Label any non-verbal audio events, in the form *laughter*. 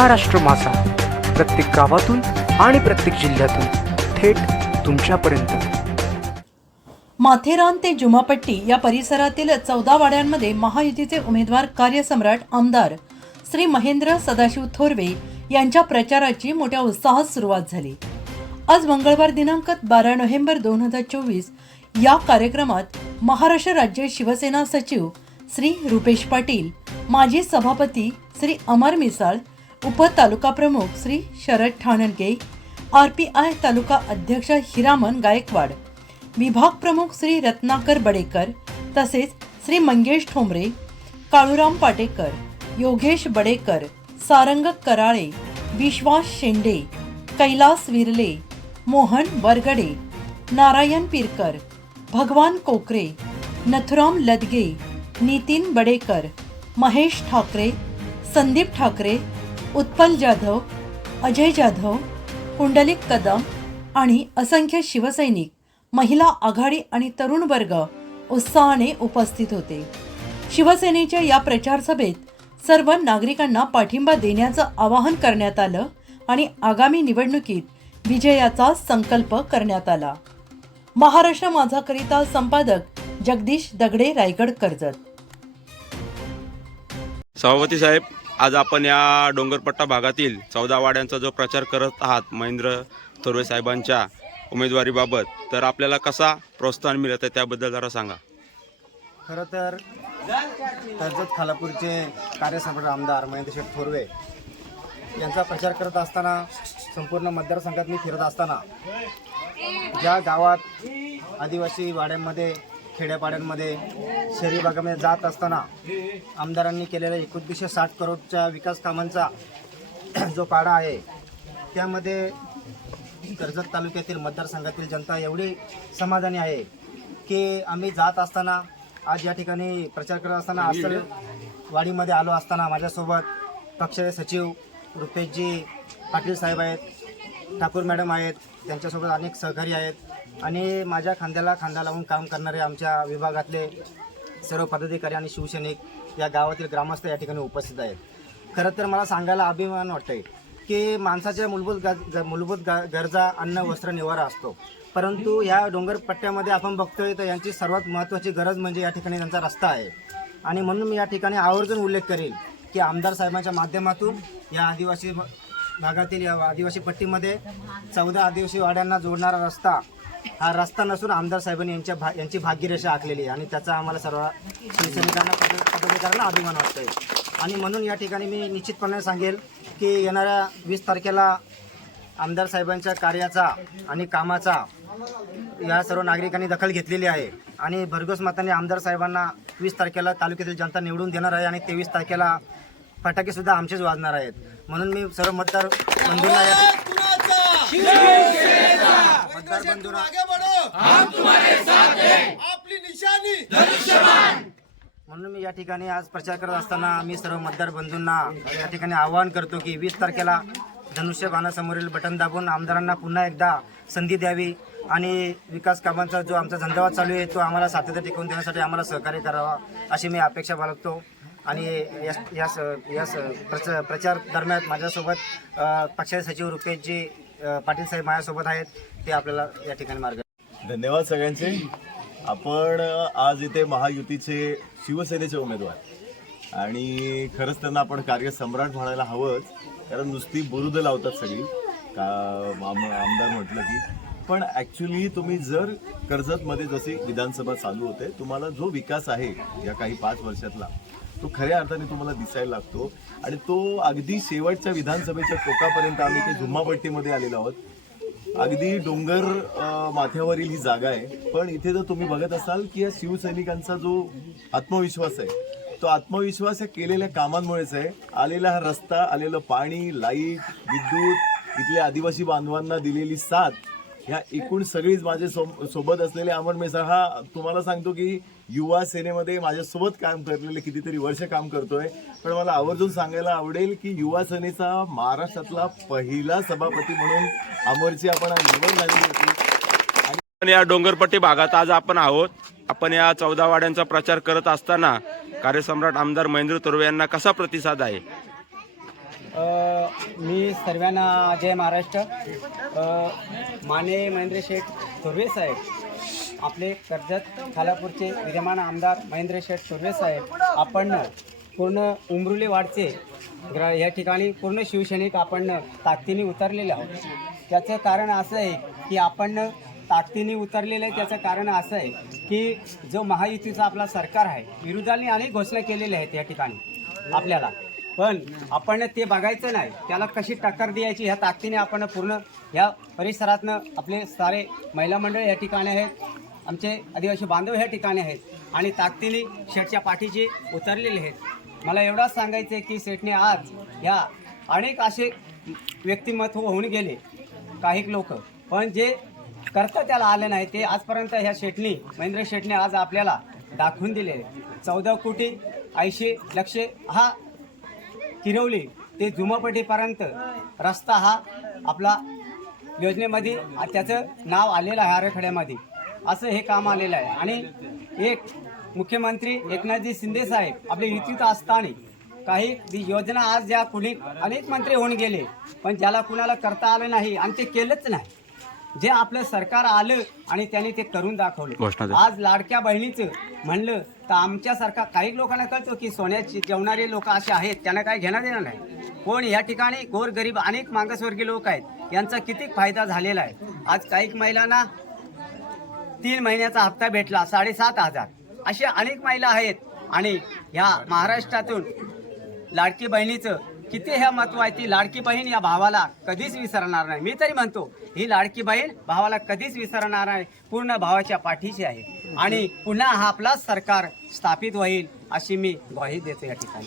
महाराष्ट्र मासा प्रत्येक गावातून आणि प्रत्येक जिल्ह्यातून थेट तुमच्यापर्यंत. माथेरान ते जुमापट्टी या परिसरातील चौदा वाड्यांमध्ये महायुतीचे उमेदवार कार्यसम्राट आमदार श्री महेंद्र सदाशिव थोरवे यांच्या प्रचाराची मोठ्या उत्साहात सुरुवात झाली. आज मंगळवार दिनांक बारा नोव्हेंबर दोन हजार चोवीस या कार्यक्रमात महाराष्ट्र राज्य शिवसेना सचिव श्री रुपेश पाटील माजी सभापती श्री अमर मिसाळ उपतालुका प्रमुख Shri Sharad Thanange R P I taluka अध्यक्ष हिरामन गायकवाड विभाग प्रमुख श्री रत्नाकर बडेकर तसेच श्री मंगेश ठोंबरे काळूराम पाटेकर योगेश बडेकर सारंग कराळे विश्वास शेंडे कैलास विरले मोहन बरगडे नारायण पिरकर भगवान कोकरे नथुराम लदगे नितीन बडेकर महेश ठाकरे संदीप ठाकरे उत्पल जाधव अजय जाधव कुंडलिक कदम आणि असंख्य शिवसैनिक महिला आघाडी आणि तरुण वर्ग उत्साहाने उपस्थित होते. शिवसेनेच्या या प्रचार सभेत सर्व नागरिकांना पाठिंबा देण्याचं आवाहन करण्यात आलं आणि आगामी निवडणुकीत विजयाचा संकल्प करण्यात आला. महाराष्ट्र माझाकरिता संपादक जगदीश दगडे रायगड कर्जत सभापती साहेब आज आपण या डोंगरपट्टा भागातील चौदा वाड्यांचा जो प्रचार करत आहात महेंद्र थोरवे साहेबांच्या उमेदवारीबाबत तर आपल्याला कसा प्रोत्साहन मिळत आहे त्याबद्दल जरा सांगा. खरं तर कर्जत खालापूरचे कार्यसम्राट आमदार महेंद्र शेठ थोरवे यांचा प्रचार करत असताना संपूर्ण मतदारसंघात मी फिरत असताना ज्या गावात आदिवासी वाड्यांमध्ये खेड्यापाड्यांमध्ये शहरी भागामध्ये जात असताना आमदारांनी केलेल्या एकोणतीसशे साठ करोडच्या विकास कामांचा *clears throat* जो पाडा आहे त्यामध्ये कर्जत तालुक्यातील मतदारसंघातील जनता एवढी समाधानी आहे की आम्ही जात असताना आज या ठिकाणी प्रचार करत असताना अस्सल वाडीमध्ये आलो असताना माझ्यासोबत पक्षाचे सचिव रुपेशजी पाटील साहेब आहेत ठाकूर मॅडम आहेत त्यांच्यासोबत अनेक सहकारी आहेत. आणि माझ्या खांद्याला खांदा लावून काम करणारे आमच्या विभागातले सर्व पदाधिकारी आणि शिवसैनिक या गावातील ग्रामस्थ या ठिकाणी उपस्थित आहेत. खरं तर मला सांगायला अभिमान वाटतंय की माणसाच्या मूलभूत ग मूलभूत ग गरजा अन्न वस्त्र निवारा असतो. परंतु ह्या डोंगर पट्ट्यामध्ये आपण बघतोय तर यांची सर्वात महत्त्वाची गरज म्हणजे या ठिकाणी त्यांचा रस्ता आहे. आणि म्हणून मी या ठिकाणी आवर्जून उल्लेख करेल की आमदार साहेबांच्या माध्यमातून या आदिवासी भागातील या आदिवासी पट्टीमध्ये चौदा आदिवासी वाड्यांना जोडणारा रस्ता हा रस्ता नसून आमदार साहेबांनी यांच्या भा यांची भाग्यरेषा आखलेली आहे. आणि त्याचा आम्हाला सर्व शिवसैनिकांना पदाधिकाऱ्यांना अभिमान वाटतोय. आणि म्हणून या ठिकाणी मी निश्चितपणे सांगेल की येणाऱ्या वीस तारखेला आमदार साहेबांच्या कार्याचा आणि कामाचा या सर्व नागरिकांनी दखल घेतलेली आहे. आणि भरघोस मताने आमदार साहेबांना वीस तारखेला तालुक्यातील जनता निवडून देणार आहे आणि तेवीस तारखेला फटाकेसुद्धा आमचेच वाजणार आहेत. म्हणून मी सर्व मतदार बंधूंना या मतदार बंधूंना आपली निशानी म्हणून मी या ठिकाणी आज प्रचार करत असताना मी सर्व मतदार बंधूंना या ठिकाणी आवाहन करतो की वीस तारखेला धनुष्यबाणासमोरील बटन दाबून आमदारांना पुन्हा एकदा संधी द्यावी आणि विकास कामांचा जो आमचा झंझावात चालू आहे तो आम्हाला सातत्य टिकवून देण्यासाठी आम्हाला सहकार्य करावा अशी मी अपेक्षा बाळगतो. आणि या या स- या स- प्रच- प्रचार दरम्यान माझ्यासोबत पक्षाचे सचिव रुपेशजी पाटील साहेब माझ्यासोबत आहेत. ते आपल्याला या ठिकाणी मार्ग धन्यवाद सगळ्यांचे. आपण आज इथे महायुतीचे शिवसेनेचे उमेदवार. आणि खरंच त्यांना आपण कार्यसम्राट म्हणायला हवंच कारण नुसती बुरुद लावतात सगळी. का आमदार म्हटलं की. पण ॲक्च्युली तुम्ही जर कर्जतमध्ये जशी विधानसभा चालू होते तुम्हाला जो विकास आहे या काही पाच वर्षातला तो खऱ्या अर्थाने तुम्हाला दिसायला लागतो. आणि तो अगदी शेवटच्या विधानसभेच्या टोकापर्यंत आम्ही ते झुम्मापट्टीमध्ये आलेलो आहोत. अगदी डोंगर माथ्यावरील ही जागा आहे. पण इथे जर तुम्ही बघत असाल की या शिवसैनिकांचा जो आत्मविश्वास आहे तो आत्मविश्वास या केलेल्या कामांमुळेच आहे. आलेला हा रस्ता आलेलं पाणी लाइट विद्युत इथल्या आदिवासी बांधवांना दिलेली साथ ह्या एकूण सगळीच माझे सोबत असलेले अमर मेसा हा तुम्हाला सांगतो की युवा सेनेमध्ये माझ्यासोबत काम करलेले कितीतरी वर्ष काम करतोय. पण मला आवर्जून सांगायला आवडेल की युवा सेनेचा महाराष्ट्रातला पहिला सभापती म्हणून अमरची आपण आज निवड झालेली होती. पण या डोंगरपट्टी भागात आज आपण आहोत. आपण या चौदा वाड्यांचा प्रचार करत असताना कार्यसम्राट आमदार महेंद्र तोरवे यांना कसा प्रतिसाद आहे? मी सर्वांना जय महाराष्ट्र. माने महेंद्र शेठ थोरवे साहेब आपले कर्जत खालापूरचे विद्यमान आमदार महेंद्र शेठ सुर्वेसाहेब साहेब आपण पूर्ण उमरुले वाडचे ग्र या ठिकाणी पूर्ण शिवसैनिक आपण ताकदीने उतरलेले आहोत. त्याचं कारण असं आहे की आपण ताकदीने उतरलेलं आहे त्याचं कारण असं आहे की जो महायुतीचा आपला सरकार आहे विरोधाने अनेक घोषणा केलेल्या आहेत या ठिकाणी आपल्याला. पण आपण ते बघायचं नाही त्याला कशी टक्कर द्यायची ह्या ताकदीने आपण पूर्ण ह्या परिसरातनं आपले सारे महिला मंडळ या ठिकाणी आहेत आमचे आदिवासी बांधव ह्या ठिकाणी आहेत आणि ताकदीने शेठच्या पाठीचे उतरलेले आहेत. मला एवढंच सांगायचं आहे की शेठने आज ह्या अनेक असे व्यक्तिमत्व होऊन गेले काही लोक. पण जे करता त्याला आलं नाही ते आजपर्यंत ह्या शेटनी महेंद्र शेटने आज आपल्याला दाखवून दिले चौदा कोटी ऐंशी लक्ष हा किरवली ते जुमापटीपर्यंत रस्ता हा आपला योजनेमध्ये त्याचं नाव आलेलं आहे आरखड्यामध्ये. असं हे काम आलेलं आहे. आणि एक मुख्यमंत्री एकनाथजी शिंदे साहेब आपले युतीत असताना काही जी योजना आज ज्या कुणी अनेक मंत्री होऊन गेले पण ज्याला कुणाला करता आलं नाही आणि ते केलंच नाही. जे आपलं सरकार आलं आणि त्यांनी ते करून दाखवलं. आज लाडक्या बहिणीचं म्हणलं तर आमच्यासारखा काही लोकांना कळतो की सोन्याची जेवणारे लोक असे आहेत त्यांना काय घेणं देणं नाही. कोण या ठिकाणी गोरगरीब अनेक मागासवर्गीय लोक आहेत यांचा किती फायदा झालेला आहे. आज काही महिलांना तीन महिन्याचा हप्ता भेटला साडेसात हजार. अशा अनेक महिला आहेत. आणि ह्या महाराष्ट्रातून लाडकी बहिणीचं किती ह्या महत्त्व आहे ती लाडकी बहीण या भावाला कधीच विसरणार नाही. मी तरी म्हणतो ही लाडकी बहीण भावाला कधीच विसरणार नाही. पूर्ण भावाच्या पाठीशी आहे. आणि पुन्हा हा आपलाच सरकार स्थापित होईल अशी मी ग्वाही देतो या ठिकाणी.